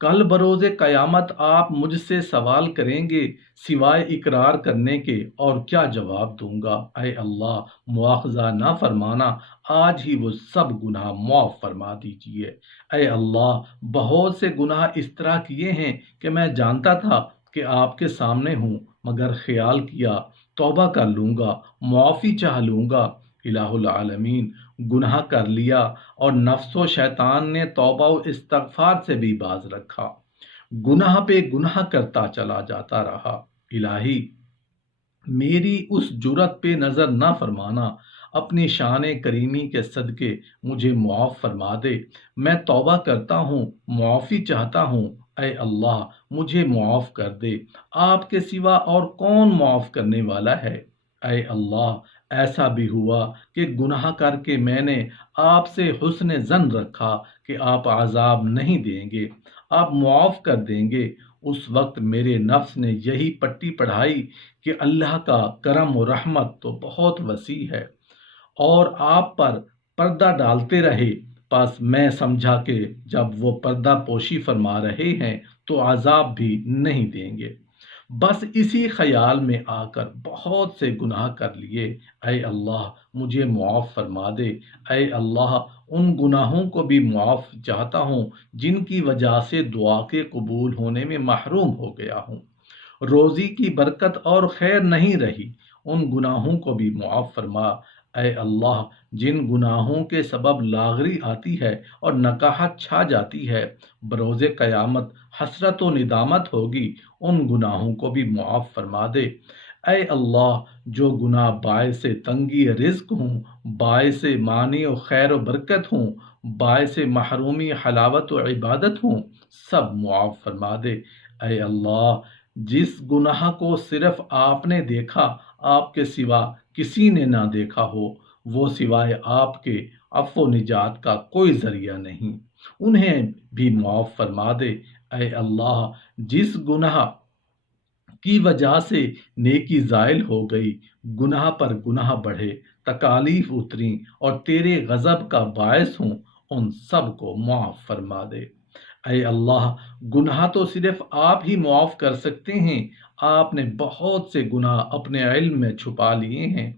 کل بروز قیامت آپ مجھ سے سوال کریں گے سوائے اقرار کرنے کے، اور کیا جواب دوں گا؟ اے اللہ، مواخذہ نہ فرمانا، آج ہی وہ سب گناہ معاف فرما دیجئے۔ اے اللہ، بہت سے گناہ اس طرح کیے ہیں کہ میں جانتا تھا کہ آپ کے سامنے ہوں، مگر خیال کیا توبہ کر لوں گا، معافی چاہ لوں گا۔ الہ العالمین، گناہ کر لیا اور نفس و شیطان نے توبہ و استغفار سے بھی باز رکھا، گناہ پہ گناہ کرتا چلا جاتا رہا۔ الہی، میری اس جرت پہ نظر نہ فرمانا، اپنی شان کریمی کے صدقے مجھے معاف فرما دے۔ میں توبہ کرتا ہوں، معافی چاہتا ہوں، اے اللہ مجھے معاف کر دے۔ آپ کے سوا اور کون معاف کرنے والا ہے؟ اے اللہ، ایسا بھی ہوا کہ گناہ کر کے میں نے آپ سے حسن ظن رکھا کہ آپ عذاب نہیں دیں گے، آپ معاف کر دیں گے۔ اس وقت میرے نفس نے یہی پٹی پڑھائی کہ اللہ کا کرم و رحمت تو بہت وسیع ہے، اور آپ پر پردہ ڈالتے رہے۔ پس میں سمجھا کہ جب وہ پردہ پوشی فرما رہے ہیں تو عذاب بھی نہیں دیں گے۔ بس اسی خیال میں آ کر بہت سے گناہ کر لیے۔ اے اللہ، مجھے معاف فرما دے۔ اے اللہ، ان گناہوں کو بھی معاف چاہتا ہوں جن کی وجہ سے دعا کے قبول ہونے میں محروم ہو گیا ہوں، روزی کی برکت اور خیر نہیں رہی، ان گناہوں کو بھی معاف فرما۔ اے اللہ، جن گناہوں کے سبب لاغری آتی ہے اور نکاحت چھا جاتی ہے، بروز قیامت حسرت و ندامت ہوگی، ان گناہوں کو بھی معاف فرما دے۔ اے اللہ، جو گناہ باعث تنگی رزق ہوں، باعث مانی و خیر و برکت ہوں، باعث محرومی حلاوت و عبادت ہوں، سب معاف فرما دے۔ اے اللہ، جس گناہ کو صرف آپ نے دیکھا، آپ کے سوا کسی نے نہ دیکھا ہو، وہ سوائے آپ کے عفو و نجات کا کوئی ذریعہ نہیں، انہیں بھی معاف فرما دے۔ اے اللہ، جس گناہ کی وجہ سے نیکی زائل ہو گئی، گناہ پر گناہ بڑھے، تکالیف اتری اور تیرے غضب کا باعث ہوں، ان سب کو معاف فرما دے۔ اے اللہ، گناہ تو صرف آپ ہی معاف کر سکتے ہیں، آپ نے بہت سے گناہ اپنے علم میں چھپا لیے ہیں،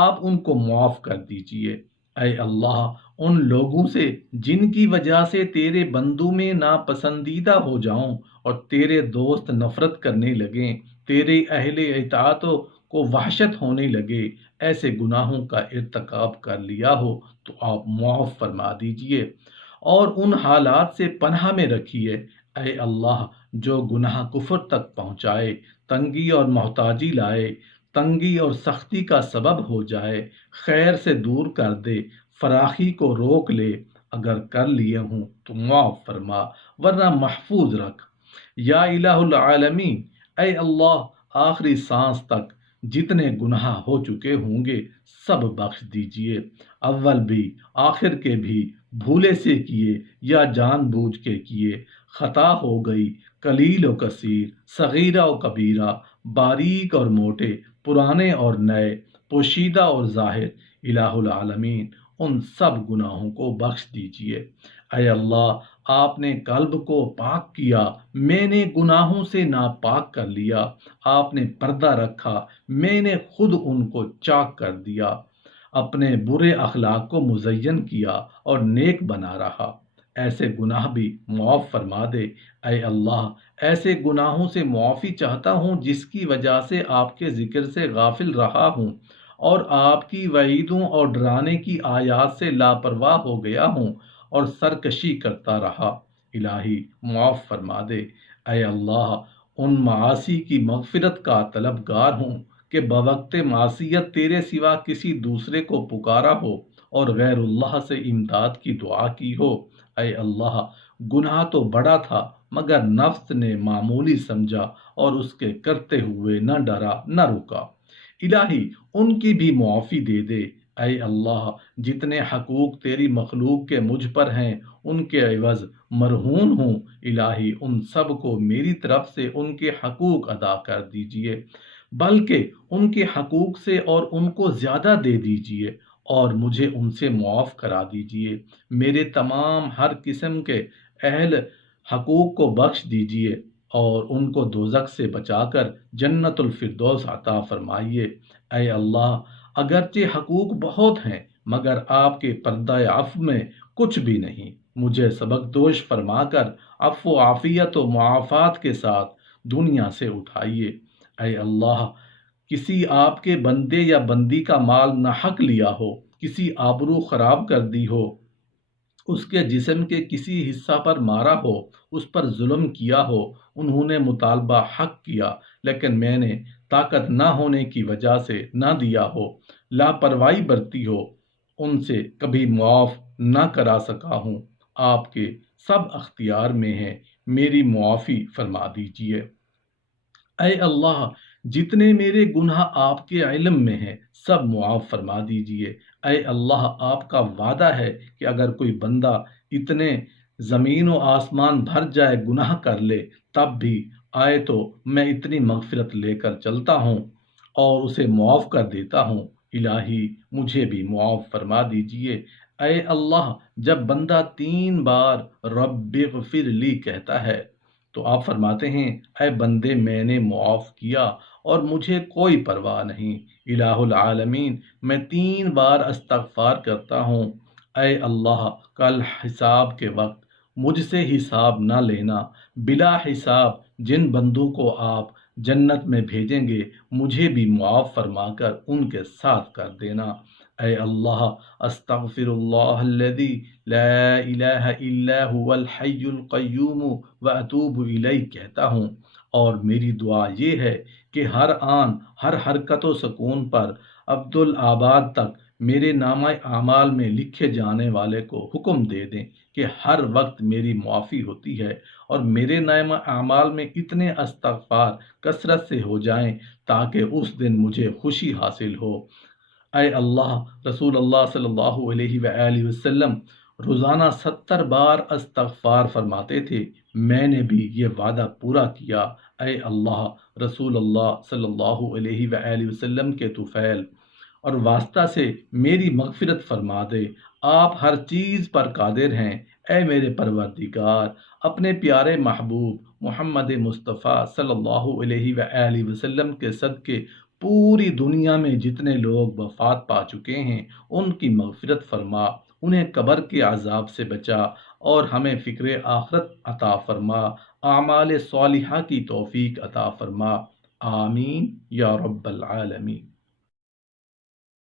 آپ ان کو معاف کر دیجئے۔ اے اللہ، ان لوگوں سے جن کی وجہ سے تیرے بندوں میں ناپسندیدہ ہو جاؤں اور تیرے دوست نفرت کرنے لگیں، تیرے اہل اطاعت کو وحشت ہونے لگے، ایسے گناہوں کا ارتکاب کر لیا ہو تو آپ معاف فرما دیجئے اور ان حالات سے پناہ میں رکھیے۔ اے اللہ، جو گناہ کفر تک پہنچائے، تنگی اور محتاجی لائے، تنگی اور سختی کا سبب ہو جائے، خیر سے دور کر دے، فراخی کو روک لے، اگر کر لیے ہوں تو معاف فرما، ورنہ محفوظ رکھ۔ یا الہ العالمین، اے اللہ، آخری سانس تک جتنے گناہ ہو چکے ہوں گے سب بخش دیجئے، اول بھی آخر کے بھی، بھولے سے کیے یا جان بوجھ کے کیے، خطا ہو گئی، قلیل و کثیر، صغیرہ و کبیرہ، باریک اور موٹے، پرانے اور نئے، پوشیدہ اور ظاہر، الہ العالمین ان سب گناہوں کو بخش دیجئے۔ اے اللہ، آپ نے قلب کو پاک کیا، میں نے گناہوں سے ناپاک کر لیا، آپ نے پردہ رکھا، میں نے خود ان کو چاک کر دیا، اپنے برے اخلاق کو مزین کیا اور نیک بنا رہا، ایسے گناہ بھی معاف فرما دے۔ اے اللہ، ایسے گناہوں سے معافی چاہتا ہوں جس کی وجہ سے آپ کے ذکر سے غافل رہا ہوں اور آپ کی وعیدوں اور ڈرانے کی آیات سے لاپرواہ ہو گیا ہوں اور سرکشی کرتا رہا، الہی معاف فرما دے۔ اے اللہ، ان معاصی کی مغفرت کا طلبگار ہوں کہ بوقت معصیت تیرے سوا کسی دوسرے کو پکارا ہو اور غیر اللہ سے امداد کی دعا کی ہو۔ اے اللہ، گناہ تو بڑا تھا مگر نفس نے معمولی سمجھا اور اس کے کرتے ہوئے نہ ڈرا نہ رکا، الہی ان کی بھی معافی دے دے۔ اے اللہ، جتنے حقوق تیری مخلوق کے مجھ پر ہیں ان کے عوض مرہون ہوں، الہی ان سب کو میری طرف سے ان کے حقوق ادا کر دیجئے، بلکہ ان کے حقوق سے اور ان کو زیادہ دے دیجئے اور مجھے ان سے معاف کرا دیجئے۔ میرے تمام ہر قسم کے اہل حقوق کو بخش دیجیے اور ان کو دوزخ سے بچا کر جنت الفردوس عطا فرمائیے۔ اے اللہ، اگرچہ حقوق بہت ہیں مگر آپ کے پردہ عفو میں کچھ بھی نہیں، مجھے سبق دوش فرما کر عفو و عافیت و معافات کے ساتھ دنیا سے اٹھائیے۔ اے اللہ، کسی آپ کے بندے یا بندی کا مال ناحق لیا ہو، کسی آبرو خراب کر دی ہو، اس کے جسم کے کسی حصہ پر مارا ہو، اس پر ظلم کیا ہو، انہوں نے مطالبہ حق کیا لیکن میں نے طاقت نہ ہونے کی وجہ سے نہ دیا ہو، لاپرواہی برتی ہو، ان سے کبھی معاف نہ کرا سکا ہوں، آپ کے سب اختیار میں ہے، میری معافی فرما دیجیے۔ اے اللہ، جتنے میرے گناہ آپ کے علم میں ہیں سب معاف فرما دیجئے۔ اے اللہ، آپ کا وعدہ ہے کہ اگر کوئی بندہ اتنے زمین و آسمان بھر جائے گناہ کر لے تب بھی آئے تو میں اتنی مغفرت لے کر چلتا ہوں اور اسے معاف کر دیتا ہوں۔ الہی، مجھے بھی معاف فرما دیجئے۔ اے اللہ، جب بندہ 3 بار رب اغفر لی کہتا ہے تو آپ فرماتے ہیں اے بندے، میں نے معاف کیا اور مجھے کوئی پرواہ نہیں۔ الہ العالمین، میں 3 بار استغفار کرتا ہوں۔ اے اللہ، کل حساب کے وقت مجھ سے حساب نہ لینا، بلا حساب جن بندوں کو آپ جنت میں بھیجیں گے مجھے بھی معاف فرما کر ان کے ساتھ کر دینا۔ اے اللہ، استغفر اللہ الذی لا الہ الا هو الحی القیوم واتوب الیہ کہتا ہوں، اور میری دعا یہ ہے کہ ہر آن ہر حرکت و سکون پر عبدالآباد تک میرے نامہ اعمال میں لکھے جانے والے کو حکم دے دیں کہ ہر وقت میری معافی ہوتی ہے اور میرے نامہ اعمال میں اتنے استغفار کثرت سے ہو جائیں تاکہ اس دن مجھے خوشی حاصل ہو۔ اے اللہ، رسول اللہ صلی اللہ علیہ وآلہ وسلم روزانہ 70 بار استغفار فرماتے تھے، میں نے بھی یہ وعدہ پورا کیا۔ اے اللہ، رسول اللہ صلی اللہ علیہ وآلہ وسلم کے طفیل اور واسطہ سے میری مغفرت فرما دے، آپ ہر چیز پر قادر ہیں۔ اے میرے پروردگار، اپنے پیارے محبوب محمد مصطفیٰ صلی اللہ علیہ وآلہ وسلم کے صدقے پوری دنیا میں جتنے لوگ وفات پا چکے ہیں ان کی مغفرت فرما، انہیں قبر کے عذاب سے بچا اور ہمیں فکر آخرت عطا فرما، اعمال صالحہ کی توفیق عطا فرما۔ آمین یا رب العالمین۔